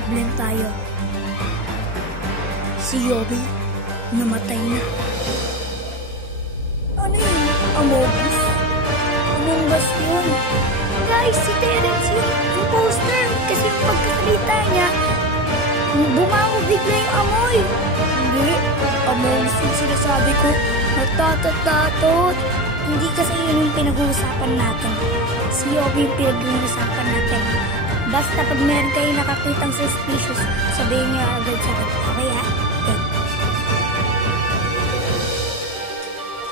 problem tayo. Si Yobi, namatay na. Ano yun? Among Us? Among Us yun. Guys, si Terence yung imposter. Kasi yung pagkakalita niya, bumango bigla yung amoy. Hindi, Among Us yung sinasabi ko. Nagtatatot. Hindi kasi yun yung pinag-uusapan natin. Si Yobi yung pinag-uusapan natin. Basta pag meron kayo nakakitang suspicious, sabihin niyo agad sa akin. Okay ha? Okay.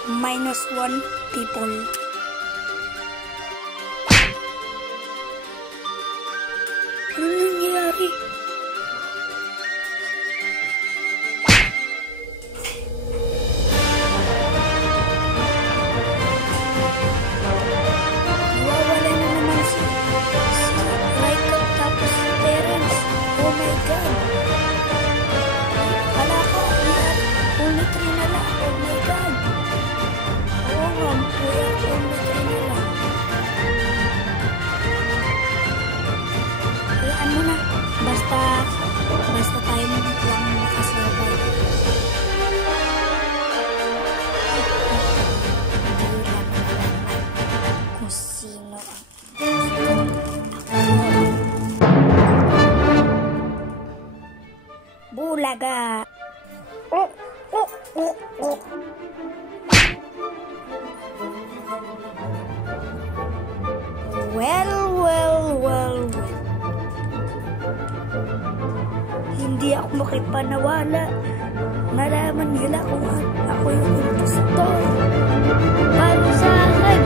-1 people. Ano nangyayari? Nawawala na naman si Raikot tapos si Terence. Oh my God. Wala ko. Only 3 na lang. Oh my God. Oo nga. Kuya, only 3 na lang. Kayaan mo na. Basta tayo lang makasurvive. Kung sino Bulaga. Well. Hindi ako makipanawala. Nalaman nila kung ako yung impostor. Para sa akin.